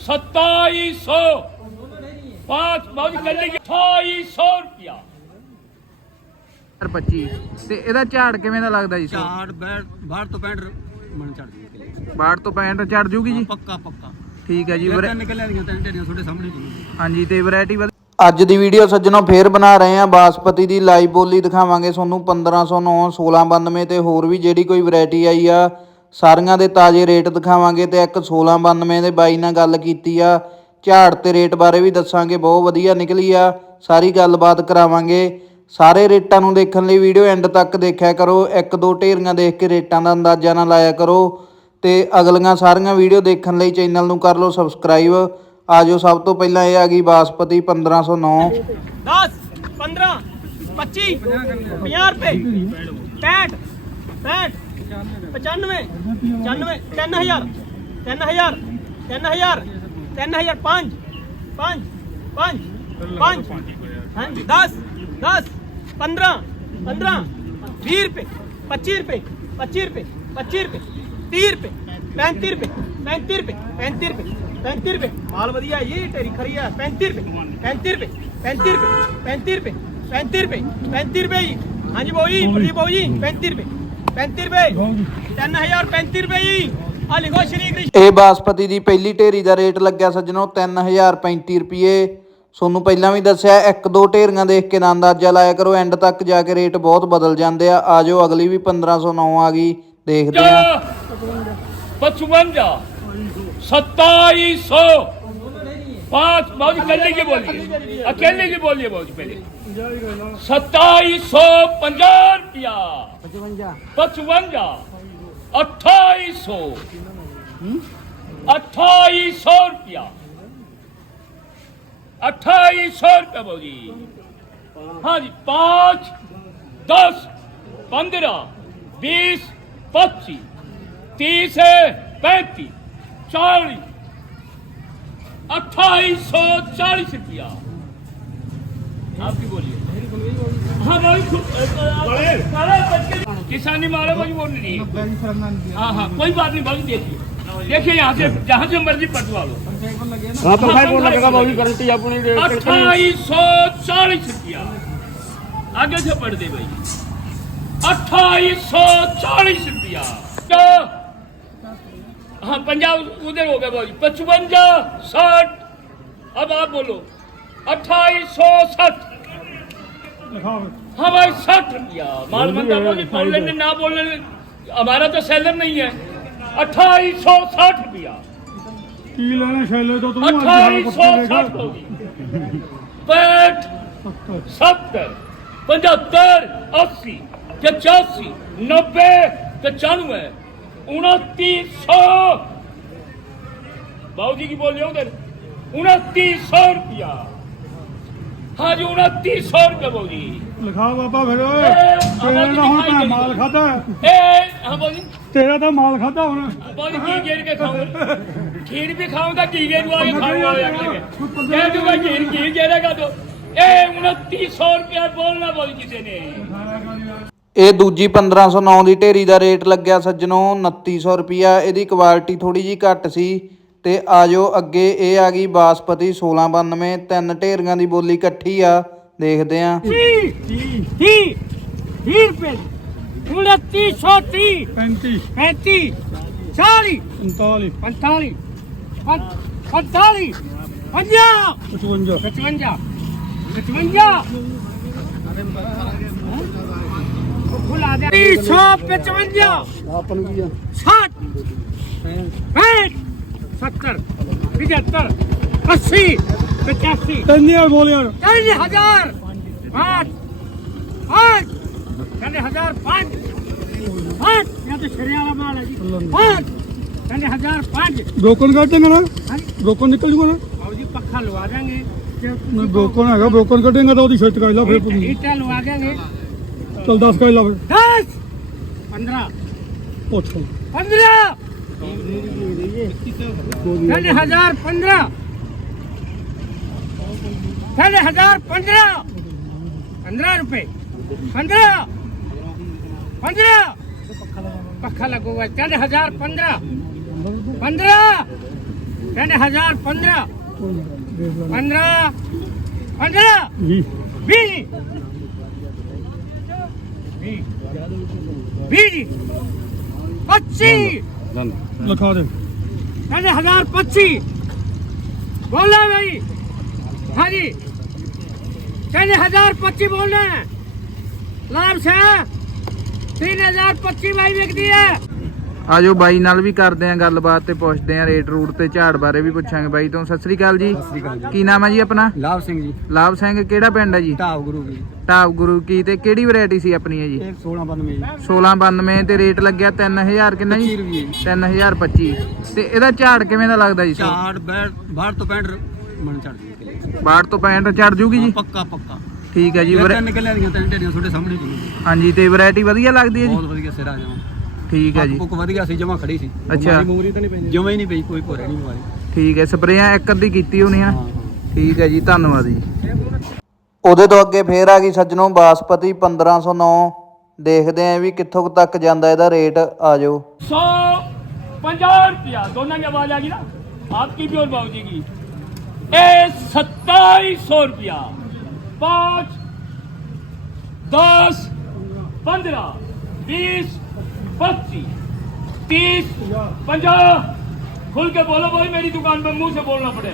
सत्ताईस सौ पाँच बहुत कर लीजिए अट्ठाईस सौ रुपया 25 ਤੇ ਇਹਦਾ ਝਾੜ ਕਿਵੇਂ ਦਾ ਲੱਗਦਾ ਜੀ ਸੋ ਝਾੜ ਬੈਠ ਬਾਹਰ ਤੋਂ 65 ਮਣ ਚੜ ਗਈ 62 ਤੋਂ 65 ਚੜ ਜੂਗੀ ਜੀ ਪੱਕਾ ਪੱਕਾ ਠੀਕ ਹੈ ਜੀ ਇਹ ਵੀਰੇ ਤਾਂ ਨਿਕਲ ਆਣੀਆਂ ਤਾਂ ਢੇਰੀਆਂ ਤੁਹਾਡੇ ਸਾਹਮਣੇ ਹੀ ਨੇ। ਹਾਂਜੀ ਤੇ ਵੈਰਾਈਟੀ ਅੱਜ ਦੀ ਵੀਡੀਓ ਸੱਜਣੋ ਫੇਰ ਬਣਾ ਰਹੇ ਆ ਬਾਸਪਤੀ ਦੀ ਲਾਈਵ ਬੋਲੀ ਦਿਖਾਵਾਂਗੇ ਤੁਹਾਨੂੰ 1509 1692 ਤੇ ਹੋਰ ਵੀ ਜਿਹੜੀ ਕੋਈ ਵੈਰਾਈਟੀ ਆਈ ਆ ਸਾਰੀਆਂ ਦੇ ਤਾਜ਼ੇ ਰੇਟ ਦਿਖਾਵਾਂਗੇ ਤੇ ਇੱਕ 1692 ਦੇ ਬਾਈ ਨਾਲ ਗੱਲ ਕੀਤੀ ਆ। ਝਾੜ ਤੇ ਰੇਟ ਬਾਰੇ ਵੀ ਦੱਸਾਂਗੇ, ਬਹੁਤ ਵਧੀਆ ਨਿਕਲੀ ਆ। ਸਾਰੀ ਗੱਲਬਾਤ ਕਰਾਵਾਂਗੇ। ਸਾਰੇ ਰੇਟਾਂ ਨੂੰ ਦੇਖਣ ਲਈ ਵੀਡੀਓ ਐਂਡ ਤੱਕ ਦੇਖਿਆ ਕਰੋ। ਇੱਕ ਦੋ ਢੇਰੀਆਂ ਦੇਖ ਕੇ ਰੇਟਾਂ ਦਾ ਅੰਦਾਜ਼ਾ ਨਾ ਲਾਇਆ ਕਰੋ। ਤੇ ਅਗਲੀਆਂ ਸਾਰੀਆਂ ਵੀਡੀਓ ਦੇਖਣ ਲਈ ਚੈਨਲ ਨੂੰ ਕਰ ਲਓ ਸਬਸਕ੍ਰਾਈਬ। ਆਜੋ ਸਭ ਤੋਂ ਪਹਿਲਾਂ ਇਹ ਆ ਗਈ ਬਾਸਪਤੀ 1509 10 15 25 95 95 3000 3000 3000 3000 5 5 5 5 ਹਾਂਜੀ 10 10 15 15 20 ਰੁਪਏ 25 ਰੁਪਏ 25 ਰੁਪਏ 25 ਰੁਪਏ 30 ਰੁਪਏ 35 ਰੁਪਏ 35 ਰੁਪਏ 35 ਰੁਪਏ 35 ਰੁਪਏ ਮਾਲ ਵਧੀਆ ਜੀ ਢੇਰੀ ਖਰੀ ਆ 35 ਰੁਪਏ 35 ਰੁਪਏ 35 ਰੁਪਏ 35 ਰੁਪਏ 35 ਰੁਪਏ 35 ਰੁਪਏ ਹਾਂਜੀ ਬਾਊ ਜੀ ਪ੍ਰਦੀਪ ਜੀ। 35 ਰੁਪਏ। 35 ਰੁਪਏ। 3035 ਆ ਇਹ ਬਾਸਪਤੀ ਦੀ ਪਹਿਲੀ ਢੇਰੀ ਦਾ ਰੇਟ ਲੱਗਿਆ ਸੱਜਣੋ 3035 ਰੁਪਏ। ਸੋਨੂੰ ਪਹਿਲਾਂ ਵੀ ਦੱਸਿਆ ਇੱਕ ਦੋ ਢੇਰੀਆਂ ਦੇਖ ਕੇ ਨਾ ਅੰਦਾਜ਼ਾ ਲਾਇਆ ਕਰੋ ਐਂਡ ਤੱਕ ਜਾ ਕੇ ਰੇਟ ਬਹੁਤ ਬਦਲ ਜਾਂਦੇ ਆ। ਆਜੋ ਅਗਲੀ ਵੀ 1509 ਆ ਗਈ ਦੇਖਦੇ ਆ। 55 2700 पांच बाबू अकेले की बोलिए अकेले की बोलिए बाबू पहले 55 55 2800 2800 ਰੁਪਿਆ 2800 ਰੁਪਿਆ ਬੋਜੀ ਹਾਂਜੀ 5 10 15 20 25 30 35 40 2840 रुपया आपकी बोल کسانی مارے ہاں کوئی بات نہیں بھائی یہاں سے جہاں سے مرضی پٹوا لو اٹھائیس سو چالیس روپیہ آگے سے پڑھ دے بھائی اٹھائیس سو چالیس روپیہ ہاں پنجاب ادھر ہو گیا بھائی پچپنجا ساٹھ اب آپ بولو اٹھائیس سو سٹھ۔ साठ अब आप बोलो अट्ठाईस सौ साठ हाँ भाई साठ रुपया माल बंदा बोली बोल लेने ना बोल लेने हमारा तो सेलर नहीं है अट्ठाईस सौ साठ रुपया ਕੀ ਲੈਣਾ ਸ਼ੈਲੇ ਤੋਂ ਤੂੰ अट्ठाईस सौ साठ होगी पैंठ सत्तर पचहत्तर अस्सी पचासी नब्बे पचानवे उनतीस सौ बाबू जी की बोल रहे उधर उनतीस सौ रुपया हाँ जी उनतीस सौ रुपया बाबू जी ਲਿਖਾ ਬਾਬਾ ਫਿਰ ਓਏ। ਤੇਰੇ ਨਾਲ ਹੁਣ ਮੈਂ ਮਾਲ ਖਾਦਾ ਏ ਅੰਬੋ ਜੀ। ਤੇਰਾ ਤਾਂ ਮਾਲ ਖਾਦਾ ਹੁਣ। ਅੰਬੋ ਜੀ ਕੀ ਗੇਰ ਕੇ ਖਾਉਂਗਾ ਖੀਰ ਵੀ ਖਾਉਂਗਾ ਕੀ ਗੇਰੂ ਆ ਕੇ ਖਾਉਂਗਾ ਅਗਲੇ ਕਹਿ ਦੂਗਾ ਖੀਰ ਕੀ ਗੇਰੇਗਾ ਤੋ ਏ 2900 ਰੁਪਏ ਬੋਲਣਾ ਬੋਲ ਕਿਸੇ ਨੇ। ਇਹ ਦੂਜੀ 1509 ਦੀ ਢੇਰੀ ਦਾ ਰੇਟ ਲੱਗਿਆ ਸੱਜਣੋ 2900 ਰੁਪਿਆ ਇਹਦੀ ਕੁਆਲਿਟੀ ਥੋੜੀ ਜੀ ਘੱਟ ਸੀ। ਤੇ ਆਜੋ ਅੱਗੇ ਇਹ ਆ ਗਈ ਬਾਸਪਤੀ 1692 ਤਿੰਨ ਢੇਰੀਆਂ ਦੀ ਬੋਲੀ ਇਕੱਠੀ ਆ। ਦੇਖਦੇ ਆ। 30 30 ਰੁਪਏ 2930 35 35 40 39 45 45 55 55 55 ਆਪਾਂ ਨੂੰ ਕੀ ਆ 60 65 70 75 80 85 त्यांनी आहे बोल यार त्यांनी हजार पाच पाच त्यांनी हजार पाच पाच याचं शरीराला माल आहे पाच त्यांनी हजार पाच ब्रोकन कर देंगे ना ब्रोकन निकल जूगा ना और जी पक्का लगा देंगे ब्रोकन है ब्रोकन कर देंगे तो ਉਹਦੀ ਸ਼ਰਟ ਕਰ ਲਾ ਫਿਰ ਇੱਟਾ ਲਵਾ ਦੇਂਗੇ ਚਲ 10 ਕਰ ਲਾ ਫਿਰ 10 15 ਪੁੱਛੋ 15 15 हजार पंद्रह साढ़े हजार पंद्रह पंद्रह रुपए पंद्रह पंद्रह पक्का लगोगा तीन हजार पंद्रह पंद्रह तीन हजार पंद्रह पंद्रह पंद्रह बीस बीस पच्चीस लिखा दे तीन हजार पच्चीस बोला भाई ਹਾਂਜੀ। ਕਹਿੰਦੇ 1025 ਬੋਲਣਾ ਹੈ। ਲਾਭ ਸ਼ਾਹ 3025 ਬਾਈ ਵਿਕਦੀ ਹੈ। ਆਜੋ ਬਾਈ ਨਾਲ ਵੀ ਕਰਦੇ ਆਂ ਗੱਲਬਾਤ ਤੇ ਪੁੱਛਦੇ ਆਂ ਰੇਟ ਰੂਟ ਤੇ ਝਾੜ ਬਾਰੇ ਵੀ ਪੁੱਛਾਂਗੇ ਬਾਈ ਤੋਂ। ਸਤਿ ਸ੍ਰੀ ਅਕਾਲ ਜੀ। ਕੀ ਨਾਮ ਹੈ ਜੀ ਆਪਣਾ? ਲਾਭ ਸਿੰਘ ਜੀ। ਲਾਭ ਸਿੰਘ ਕਿਹੜਾ ਪਿੰਡ ਹੈ ਜੀ? ਢਾਬ ਗੁਰੂ ਜੀ ਢਾਬ ਗੁਰੂ ਕੀ ਤੇ ਕਿਹੜੀ ਵੈਰਾਈਟੀ ਸੀ ਆਪਣੀ ਹੈ ਜੀ? 1692 ਜੀ। 1692 ਤੇ ਰੇਟ ਲੱਗਿਆ 3000 ਕਿੰਨਾ ਜੀ? 3025 ਤੇ ਇਹਦਾ ਝਾੜ ਕਿਵੇਂ ਦਾ ਲੱਗਦਾ ਜੀ? ਝਾੜ ਬਾਹਰ ਤੋਂ ਪੈਂਟ ਮਣ ਚੜਦੀ 62 ਤੋਂ 65 ਝੜ ਜੂਗੀ ਜੀ ਪੱਕਾ ਪੱਕਾ ਠੀਕ ਹੈ ਜੀ ਇਹ ਵੈਰਾ- ਤਿੰਨ ਕਿੱਲੇ ਦੀਆਂ ਤਿੰਨ ਢੇਰੀਆਂ ਤੁਹਾਡੇ ਸਾਹਮਣੇ ਪਈਆਂ ਹਾਂਜੀ ਤੇ ਵੈਰਾਈਟੀ ਵਧੀਆ ਲੱਗਦੀ ਹੈ ਜੀ ਬਹੁਤ ਵਧੀਆ ਸਿਰਾ ਜਾਵਾਂ ਠੀਕ ਹੈ ਜੀ ਪੁੱਕ ਵਧੀਆ ਸੀ ਜਮਾ ਖੜੀ ਸੀ ਅੱਛਾ ਮੂਰੀ ਤਾਂ ਨਹੀਂ ਪੈਂਦੀ ਜਮਾ ਹੀ ਨਹੀਂ ਪਈ ਕੋਈ ਭੋਰੇ ਨਹੀਂ ਬਿਮਾਰੀ ਠੀਕ ਹੈ ਸਪਰੇਆਂ ਇੱਕ ਅੱਧੀ ਕੀਤੀ ਹੋਣੀ ਆ ਹਾਂ ਹਾਂ ਠੀਕ ਹੈ ਜੀ ਧੰਨਵਾਦ ਜੀ ਉਹਦੇ ਤੋਂ ਅੱਗੇ ਫੇਰ ਆ ਗਈ ਸੱਜਣੋ ਬਾਸਪਤੀ 1509 ਦੇਖਦੇ ਆਂ ਵੀ ਕਿੱਥੋਂ ਕੁ ਤੱਕ ਜਾਂਦਾ ਇਹਦਾ ਰੇਟ ਆ ਜਾਓ सौ पंजाह रुपया दोनों की आवाज आ गई ना आपकी भी और बाबू जी की اے ستائیس سو روپیہ۔ پانچ، دس، پندرہ، بیس، پچیس، تیس پنجا کھل کے بولو بھائی، میری دکان پہ منہ سے بولنا پڑے۔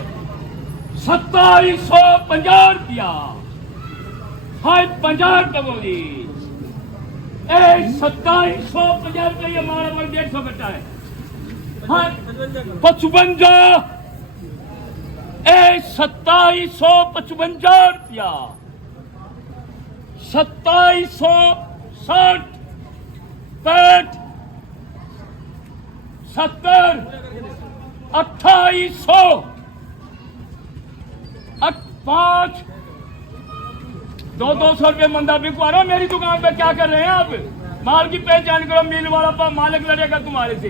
ستائیس سو پنجاہ روپیہ۔ ہائے، پنجاہ روپے بولی جی۔ اے ستائیس سو پنجا روپے یہ ہمارا ڈیڑھ سو کٹا ہے۔ ہائے پچپنجا पचवंजा ए सत्ताईस सौ पचवंजा रुपया सत्ताईस सौ साठ पैंठ सत्तर अट्ठाईस सौ पाँच दो दो सौ रुपये मंदा बिकवा रहा मेरी दुकान पे क्या कर रहे हैं आप माल की पहचान करो मिल वाला पर मालिक लड़ेगा तुम्हारे से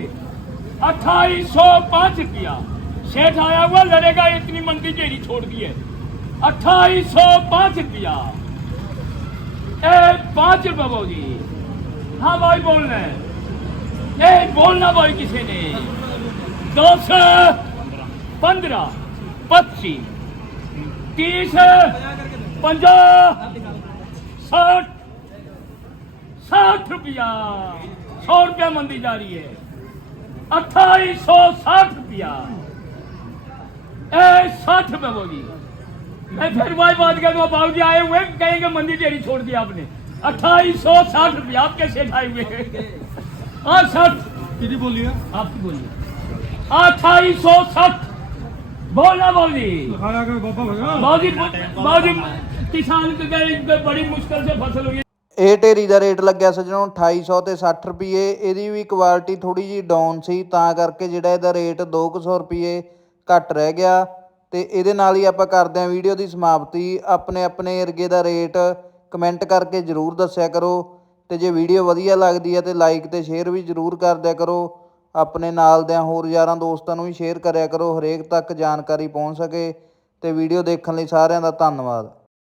अट्ठाईस सौ पाँच रुपया सेठ आया हुआ लड़ेगा इतनी मंदी ढेरी छोड़ दी है अट्ठाईस सौ पाँच रुपया ए पाँच रुपये बोली हाँ भाई बोल रहे हैं ए बोलना भाई किसी ने दो सौ पंद्रह पच्चीस तीस पंजाह साठ साठ रुपया सौ रुपया मंदी जा रही है अट्ठाईस सौ साठ रुपया ए साठ रुपये बोली मैं फिर वही बात करूंगा बाबू जी आए हुए कहेंगे मंदी ढेरी छोड़ दिया आपने अट्ठाईस सौ साठ रुपया आप कैसे आए हुए हाँ साठ ਕਿਹਦੀ ਬੋਲੀ ਆ आपकी बोलिए अट्ठाईस सौ साठ बोलना बोली ਲਿਖਾਇਆ ਕਰ ਬਾਬਾ ਭਗਾ बाबूजी बाबूजी किसान के गए बड़ी मुश्किल से फसल हुई ਇਹ ਢੇਰੀ ਦਾ ਰੇਟ ਲੱਗਿਆ ਸੱਜਣੋ 2800 ਤੇ 60 ਰੁਪਏ ਇਹਦੀ ਵੀ ਕੁਆਲਿਟੀ ਥੋੜੀ ਜੀ ਡਾਊਨ ਸੀ ਤਾਂ ਕਰਕੇ ਜਿਹੜਾ ਇਹਦਾ ਰੇਟ 200 ਰੁਪਏ ਘੱਟ ਰਹਿ ਗਿਆ ਤੇ ਇਹਦੇ ਨਾਲ ਹੀ ਆਪਾਂ ਕਰਦੇ ਹਾਂ ਵੀਡੀਓ ਦੀ ਸਮਾਪਤੀ। ਆਪਣੇ ਆਪਣੇ ਏਰੀਏ ਦਾ ਰੇਟ ਕਮੈਂਟ ਕਰਕੇ ਜਰੂਰ ਦੱਸਿਆ ਕਰੋ ਤੇ ਜੇ ਵੀਡੀਓ ਵਧੀਆ ਲੱਗਦੀ ਹੈ ਤੇ ਲਾਈਕ ਤੇ ਸ਼ੇਅਰ ਵੀ ਜਰੂਰ ਕਰ ਦਿਆ ਕਰੋ। ਆਪਣੇ ਨਾਲ ਦਿਆਂ ਹੋਰ ਯਾਰਾਂ ਦੋਸਤਾਂ ਨੂੰ ਵੀ ਸ਼ੇਅਰ ਕਰਿਆ ਕਰੋ, ਹਰੇਕ ਤੱਕ ਜਾਣਕਾਰੀ ਪਹੁੰਚ ਸਕੇ ਤੇ ਵੀਡੀਓ ਦੇਖਣ ਲਈ ਸਾਰਿਆਂ ਦਾ ਧੰਨਵਾਦ।